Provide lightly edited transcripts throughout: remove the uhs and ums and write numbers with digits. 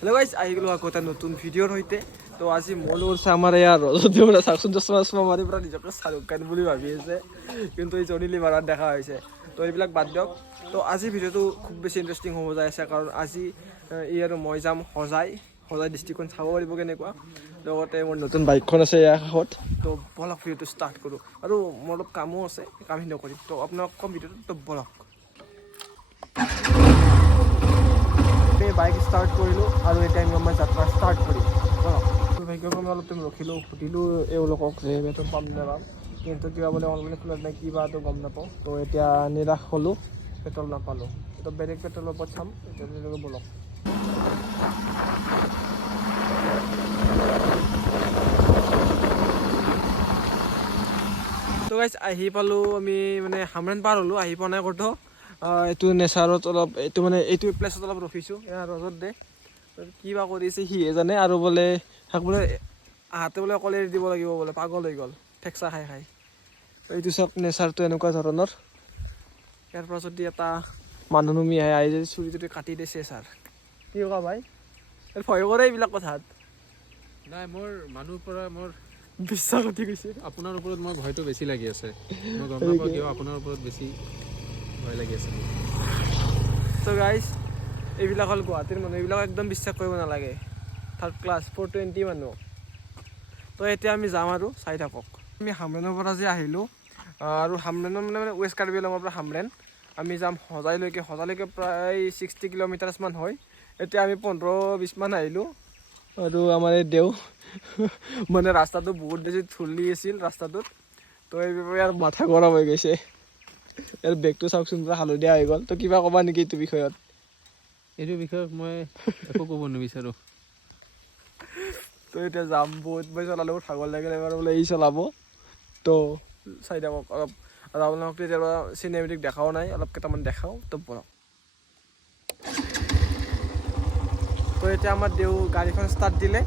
Hello' guys, আহি গ'লো আকৌ এটা নতুন ভিডিঅ'ৰ সৈতে। তো আজি মোৰ আছে আমাৰ ইয়াৰ ৰজতে চাওকচোন চশমা মাৰি পৰা নিজকে শ্বাহৰুখ খান বুলি ভাবি আছে, কিন্তু এই জনি লিভাৰত দেখা হৈছে। তো এইবিলাক বাদ দিয়ক। তো আজি ভিডিঅ'টো খুব বেছি ইণ্টাৰেষ্টিং হ'ব যায় আছে, কাৰণ আজি আৰু মই যাম হোজাই ডিষ্ট্ৰিক্টখন চাব পাৰিব কেনেকুৱা। লগতে মোৰ নতুন বাইকখন আছে ইয়াৰ কাষত। তো বলক ভিডিঅ'টো ষ্টাৰ্ট কৰোঁ, আৰু মোৰ অলপ কামো আছে, কামখিনি নকৰিম। তো আপোনাক কম ভিডিঅ'টো, তো বলক। বাইক ষ্টাৰ্ট কৰিলোঁ আৰু এতিয়া মই যাত্ৰা ষ্টাৰ্ট কৰিম। ভাগ্যক্ৰমে অলপ টাইম ৰখিলোঁ, সুধিলোঁ এওঁলোকক যে পেট্ৰল পাম নে পাম, কিন্তু কিবা বোলে অনলাইন খোলাত নাই, কিবাটো গম নাপাওঁ। তো এতিয়া নিৰাশ হ'লোঁ, পেট্ৰল নাপালোঁ। তো বেলেগ পেট্ৰলৰ ওপৰত চাম এতিয়া, বলক। তো গাইজ আহি পালোঁ, আমি মানে হামৰেন পাৰ হ'লোঁ, আহি পোৱা নাই ক'তো। এইটো নেচাৰত অলপ, এইটো প্লেচত অলপ ৰখিছোঁ, এয়া ৰজত দে কিবা কৰিছে সিহে জানে। আৰু বোলে শাক বোলে আহাতে বোলে অকলে এৰি দিব লাগিব বোলে, পাগল হৈ গ'ল ঠেকচা খাই খাই। এইটো চাওক, নেচাৰটো এনেকুৱা ধৰণৰ। ইয়াৰ পৰা যদি এটা মানুহ নুমি আহি যদি চুৰি যদি কাটি দিছে ছাৰ, কি কোৱা ভাই? ভয় কৰে এইবিলাক কথাত। নাই, মোৰ মানুহৰ পৰা মোৰ বিশ্বাস উঠি গৈছে। আপোনাৰ ওপৰত মই ভয়টো বেছি লাগি আছে। মই গম নাপাওঁ কিয় আপোনাৰ ওপৰত বেছি ভয় লাগি আছে। তো গাইজ, এইবিলাক হ'ল গুৱাহাটীৰ মানুহ, এইবিলাক একদম বিশ্বাস কৰিব নালাগে। থাৰ্ড ক্লাছ 420 মানুহ। তো এতিয়া আমি যাম আৰু চাই থাকক। আমি হামৰেনৰ পৰা যে আহিলোঁ, আৰু হামৰেনৰ মানে ৱেষ্ট কাৰ্বি আংলঙৰ পৰা হামৰেন আমি যাম হোজাইলৈকে। হোজাইলৈকে প্ৰায় 60 কিলোমিটাৰ্ছমান হয়। এতিয়া আমি 15-20 মান আহিলোঁ। আৰু আমাৰ এই দেও মানে ৰাস্তাটো বহুত বেছি ধূলি আছিল ৰাস্তাটোত, তো এইবাবে ইয়াৰ মাথা গৰম হৈ গৈছে। ইয়াৰ বেগটো চাওকচোন, পুৰা হালধীয়া হৈ গ'ল। তো কিবা ক'বা নেকি এইটো বিষয়ত? এইটো বিষয়ত মই একো ক'ব নিবিচাৰোঁ। তো এতিয়া যাম, বহুত মই চলালোঁ, ভাগৰ লাগিলে এবাৰ বোলে ই চলাব। তো চাই থাকক অলপ, আৰু আপোনালোক কেতিয়াবা চিনেমেটিক দেখাও নাই, অলপ কেইটামান দেখাওঁ। তো বলক। তো এতিয়া আমাৰ দেউ গাড়ীখন ষ্টাৰ্ট দিলে।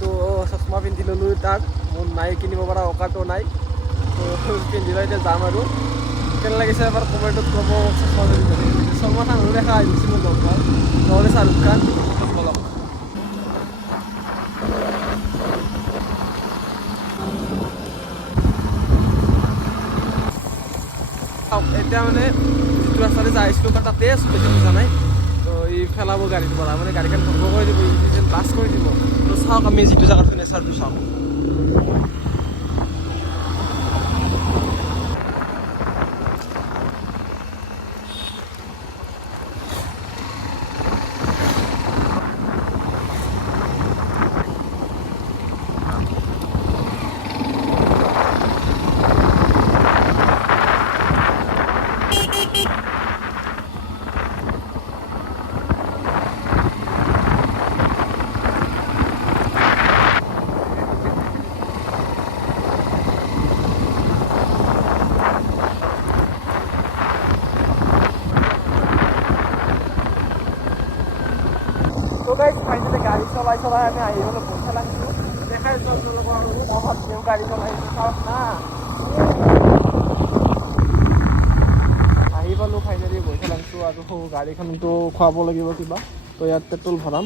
তো চশমা পিন্ধি ল'লোঁ তাক, মোৰ নাই, কিনিব পৰা অকাটো নাই। তো পিন্ধি লৈ এতিয়া যাম আৰু। কেনে লাগিছে এবাৰ কমেণ্টত ক'ব। চশমা খান দেখা আহিছোঁ মই গম পাওঁ, নহ'লে শ্বাহৰুখ খান। বলক। এতিয়া মানে যিটো ৰাস্তাতে যাই আছিলোঁ, বা তাতে আছোঁ, বেছি বুজা নাই। তো ই পেলাব গাড়ীটোৰ পৰা, মানে গাড়ীখন ধ্বংস কৰি দিব, যেন ব্লাষ্ট কৰি দিব। তো চাওক, আমি যিটো জেগাত নেচাৰটো চাওঁ। তো গাইজ ফাইনেলি গাড়ী চলাই আমি আহি গ'লোঁ বৈশালাংটো। দেখাইছোঁ আপোনালোকক, আৰু আমাৰ তেওঁ গাড়ী চলাইছোঁ, চাওক না। আহি পালোঁ ফাইনেলি বৈশালাংটো, আৰু গাড়ীখনতো খুৱাব লাগিব কিবা। তো ইয়াত পেট্ৰল ভৰাম।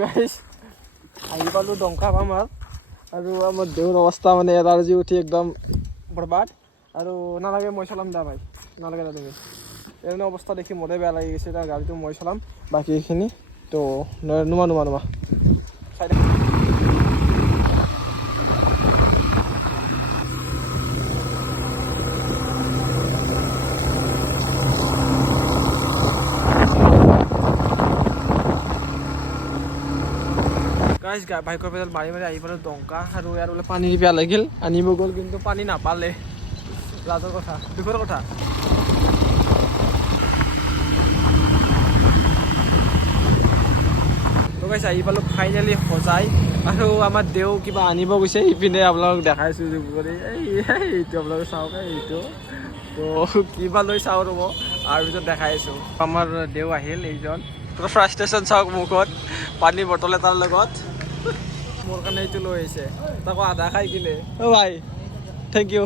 গাইজ আহি পালোঁ ডংকা পামাৰ, আৰু আমাৰ দেউৰ অৱস্থা মানে এলাৰ্জি উঠি একদম বৰবাদ। আৰু নালাগে, মই চলাম দা ভাই, নালাগে দা তুমি। এনে অৱস্থা দেখি মোৰে বেয়া লাগি গৈছে। তাৰ গাড়ীটো মই চলাম, বাকীখিনি তো নোমা চাই থাক। গাইজ বাইকৰ পেডাল মাৰি আহি পালোঁ ডংকা, আৰু ইয়াৰ বোলে পানী বেয়া লাগিল, আনিব গ'ল, কিন্তু পানী নাপালে। লাজৰ কথা, দুখৰ কথা। তো গাইজ আহি পালোঁ ফাইনেলি হোজাই, আৰু আমাৰ দেউ কিবা আনিব গৈছে, ইপিনে আপোনালোক দেখাইছোঁ কৰি এইটো আপোনালোকে চাওক, এইটো তো কিবা লৈ চাওঁ ৰ'ব, আৰু পিছত দেখাইছোঁ। আমাৰ দেউ আহিল এইজন, পুৰা ফ্ৰাষ্ট্ৰেশ্যন চাওক মুখত পানী বটল এটাৰ লগত মোৰ কাৰণে এইটো লৈ আহিছে তাকো আধা খাই কিনে অ' ভাই থেংক ইউ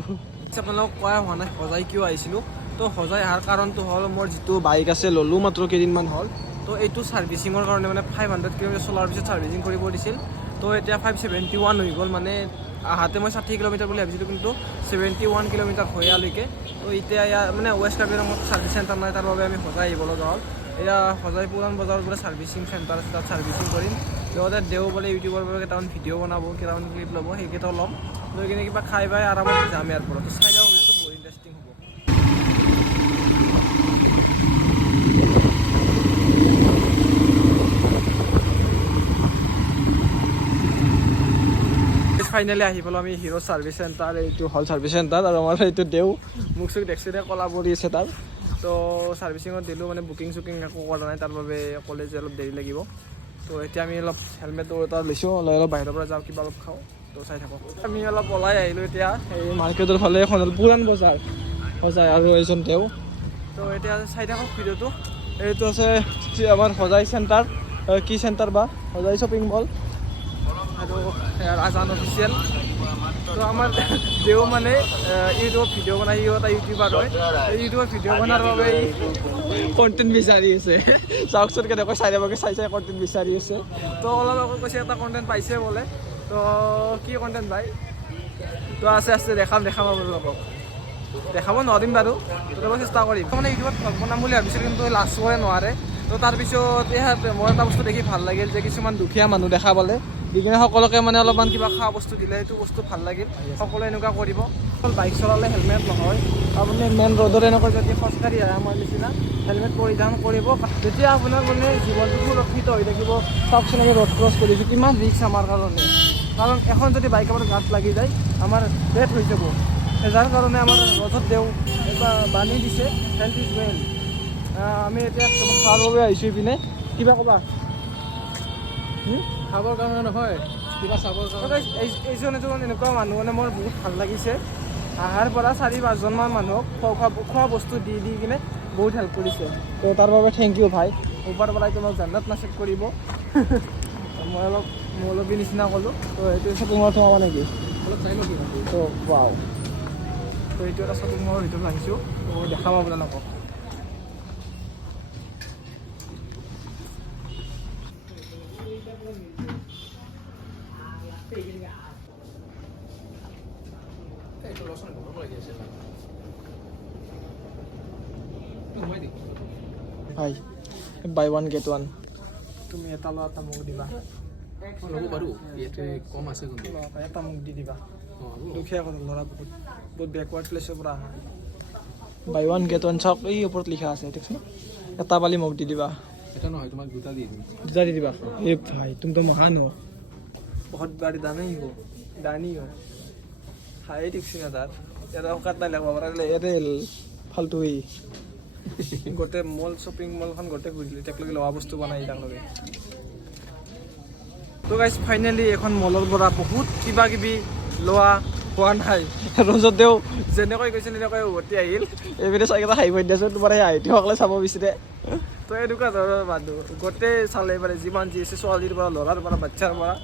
আপোনালোকক কোৱা হোৱা নাই সজাই কিয় আহিছিলোঁ তো সজাই অহাৰ কাৰণটো হ'ল মোৰ যিটো বাইক আছে ল'লোঁ মাত্ৰ কেইদিনমান হ'ল তো এইটো ছাৰ্ভিচিঙৰ কাৰণে মানে 500 কিলোমিটাৰ চলাৰ পিছত ছাৰ্ভিচিং কৰিব দিছিল তো এতিয়া 571 হৈ গ'ল মানে আহাতে মই 60 কিলোমিটাৰ বুলি ভাবিছিলোঁ কিন্তু 71 কিলোমিটাৰ হোৱালৈকে তো এতিয়া ইয়াৰ মানে ৱেষ্ট কাৰ্বিআংলঙত ছাৰ্ভিচ চেণ্টাৰ নাই তাৰ বাবে আমি সজাই আহিব লগা হ'ল এয়া সজাই পুৰাণ বজাৰৰ পৰা ছাৰ্ভিচিং চেণ্টাৰ আছে তাত ছাৰ্ভিচিং কৰিম লগতে দেও বোলে ইউটিউবৰ পৰা কেইটামান ভিডিঅ' বনাব কেইটামান ক্লিপ ল'ব সেইকেইটাও ল'ম লৈ কিনে কিবা খাই পাই আৰামত যাম ইয়াৰ পৰা তো চাই যাওঁ ভিডিঅ'টো বহুত ইণ্টাৰেষ্টিং হ'ব ফাইনেলি আহি পালোঁ আমি হিৰ' ছাৰ্ভিচ চেণ্টাৰ এইটো হ'ল ছাৰ্ভিচ চেণ্টাৰ আৰু আমাৰ এইটো দেও মোক চুক দেখছিলে কলা পৰি আছে তাৰ তো ছাৰ্ভিচিঙত দিলোঁ মানে বুকিং চুকিং একো কৰা নাই তাৰ বাবে ক'লে যে অলপ দেৰি লাগিব তো এতিয়া আমি অলপ হেলমেটো এটা লৈছোঁ লৈ অলপ বাহিৰৰ পৰা যাওঁ কিবা অলপ খাওঁ তো চাই থাকক আমি অলপ ওলাই আহিলোঁ এতিয়া এই মাৰ্কেটৰ ফালে এখন হ'ল পুৰাণ বজাৰ সজাই আৰু এইজন দেও তো এতিয়া চাই থাকক ভিডিঅ'টো এইটো আছে আমাৰ সজাই চেণ্টাৰ কি চেণ্টাৰ বা সজাই শ্বপিং মল আৰু আজান অফিচিয়েল তো আমাৰ দেও মানে ইউটিউবত ভিডিঅ' বনাই এটা ইউটিউবাৰ হয় ইউটিউবত ভিডিঅ' বনোৱাৰ বাবে কণ্টেণ্ট বিচাৰি আছে চাওকচোন কেনেকৈ চাই যাবগৈ চাই কণ্টেণ্ট বিচাৰি আছে তো অলপ আগত কৈছে এটা কণ্টেণ্ট পাইছে বোলে তো কি কণ্টেণ্ট ভাই তো আছে দেখাম আপোনালোকক দেখাব নোৱাৰিম বাৰু তথাপিও চেষ্টা কৰিম মানে ইউটিউবত ভ্লগ বনাম বুলি ভাবিছিলোঁ কিন্তু লাষ্ট কৰে নোৱাৰে তো তাৰপিছত মোৰ এটা বস্তু দেখি ভাল লাগিল যে কিছুমান দুখীয়া মানুহ দেখা পালে দি কিনে সকলোকে মানে অলপমান কিবা খোৱা বস্তু দিলে সেইটো বস্তু ভাল লাগিল সকলোৱে এনেকুৱা কৰিব অকল বাইক চলালে হেলমেট নহয় আপুনি মেইন ৰ'দত এনেকৈ যদি খোজকাঢ়ি আহে আমাৰ নিচিনা হেলমেট পৰিধান কৰিব তেতিয়া আপোনাৰ মানে জীৱনটো সুৰক্ষিত হৈ থাকিব চাওকচোন আমি ৰ'ড ক্ৰছ কৰিছোঁ কিমান ৰিস্ক আমাৰ কাৰণে কাৰণ এখন যদি বাইক আমাৰ গাত লাগি যায় আমাৰ ডেথ হৈ যাব যাৰ কাৰণে আমাৰ ৰথত দেও এটা বান্ধি দিছে হেল্থ ইজ ৱেল আমি এতিয়া খাবৰ বাবে আহিছোঁ ইপিনে কিবা ক'বা খাবৰ কাৰণে নহয় কিবা চাবৰ কাৰণে এইজন এনেকুৱা মানুহ মানে মোৰ বহুত ভাল লাগিছে আহাৰ পৰা 4-5জনমান মানুহক খোৱা বস্তু দি কিনে বহুত হেল্প কৰিছে তো তাৰ বাবে থেংক ইউ ভাই ওপৰ পৰাই তোমাক জান্নাত নাচিব কৰিব মই অলপ মৌলবী নিচিনা ক'লোঁ তো এইটো শ্বপিং মলত সোমাব নেকি অলপ চাই লওঁ তো ৱাও তো এইটো এটা শ্বপিং মলৰ ভিতৰত আহিছোঁ তো দেখাব আপোনালোকক হয় বাই ওৱান গেট ওৱান তুমি এটা লোৱা এটা মোক দিবা ল'ব পাৰোঁ ইয়াতে কম আছে কিন্তু এটা মোক দি দিবা অঁ দুখীয়া কথা ল'ৰা বহুত বেকৱাৰ্ড প্লেচৰ পৰা আহা বাই ওৱান গেট ওৱান চাওক এই ওপৰত লিখা আছে দেখিছে এটা পালি মোক দি দিবা এটা নহয় তোমাক দুটা দি দিম দুটা দি দিবা এই ভাই তুমি তো মহান हो बहुत बड़ी दानी हो दानी हो हाय दिखছি না তার এটা অকাত নাই লাগবা পাৰলে এতে ফালতু ই গোটে মল শ্বপিং মলখন গোটে ঘূৰিলে টেকলগি লোৱা বস্তু বনাই তাক লগে তো গাইজ ফাইনেলি এখন মলৰ পৰা বহুত কিবা কিবি লোৱা হোৱা নাই ৰজতেও যেনেকৈ গৈছিল তেনেকৈ উভতি আহিল এইপিনে চাইকেটা হাঁহিব দিয়াচোন তোমাৰ সেই আইটিসকলে চাব বিচাৰে তো এনেকুৱা ধৰণৰ মানুহ গোটেই চালে মানে যিমান যি আছে ছোৱালীৰ পৰা ল'ৰাৰ পৰা বাচ্ছাৰ পৰা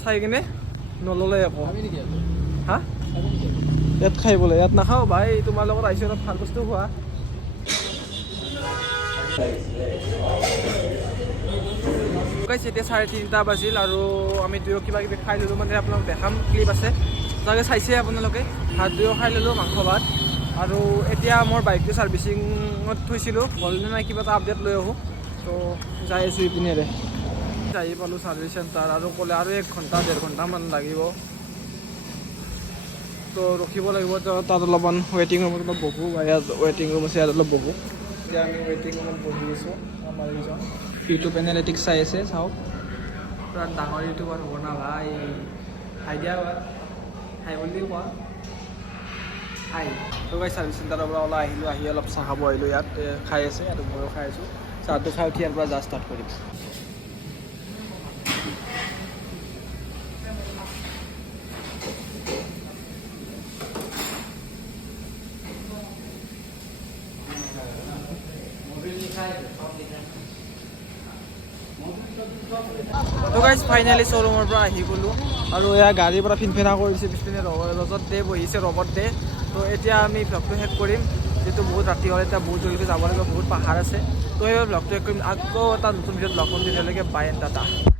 চাই কিনে নল'লে আকৌ হা ইয়াত খাই বোলে ইয়াত নাখাওঁ ভাই তোমাৰ লগত আহিছোঁ অলপ ভাল বস্তু খোৱা এতিয়া 3:30 বাজিল আৰু আমি দুয়ো কিবা কিবি খাই ল'লোঁ মানে আপোনালোক দেখাম ক্লিপ আছে তাকে চাইছে আপোনালোকে ভাত দুয়ো খাই ল'লোঁ মাংস ভাত আৰু এতিয়া মোৰ বাইকটো ছাৰ্ভিচিঙত থৈছিলোঁ হ'লনে নাই কিবা এটা আপডেট লৈ আহোঁ তো যাই আছোঁ ইপিনেৰে যাই পালোঁ ছাৰ্ভিচ চেণ্টাৰ আৰু ক'লে আৰু 1 ঘণ্টা 1.5 ঘণ্টামান লাগিব তো ৰখিব লাগিব তো তাত অলপমান ৱেইটিং ৰুমত অলপ বহোঁ বা ইয়াত ৱেইটিং ৰুম আছে ইয়াত অলপ বহোঁ এতিয়া আমি ৱেইটিং ৰুমত বহি আছোঁ আমাৰ এইজন ইউটিউব এনালিটিক্স চাই আছে চাওক পুৰা ডাঙৰ ইউটিউবাৰ হ'ব না ভাই হাই দিয়া হাই বুলি কোৱা হাই তো গাই ছাৰ্ভিচ চেণ্টাৰৰ পৰা ওলাই আহিলোঁ আহি অলপ চাহ খাব আহিলোঁ ইয়াত খাই আছে আৰু ময়ো খাই আছোঁ চাহটো খাই উঠি ইয়াৰ পৰা যা ষ্টাৰ্ট কৰিম তো গাইজ ফাইনেলি শ্ব'ৰুমৰ পৰা আহি গ'লোঁ আৰু এয়া গাড়ীৰ পৰা ফিনফিনা কৰি দিছে পিছপিনে ৰজত দে বহিছে ৰবট দে তো এতিয়া আমি ভ্লগটো শেষ কৰিম যিহেতু বহুত ৰাতি হ'ল এতিয়া বহুত জলদি যাব লাগিব বহুত পাহাৰ আছে তো এইবাৰ ভ্লগটো শেষ কৰিম আকৌ এটা নতুন ভিডিঅ'ত লগ পাম তেতিয়ালৈকে বাই এণ্ড টাটা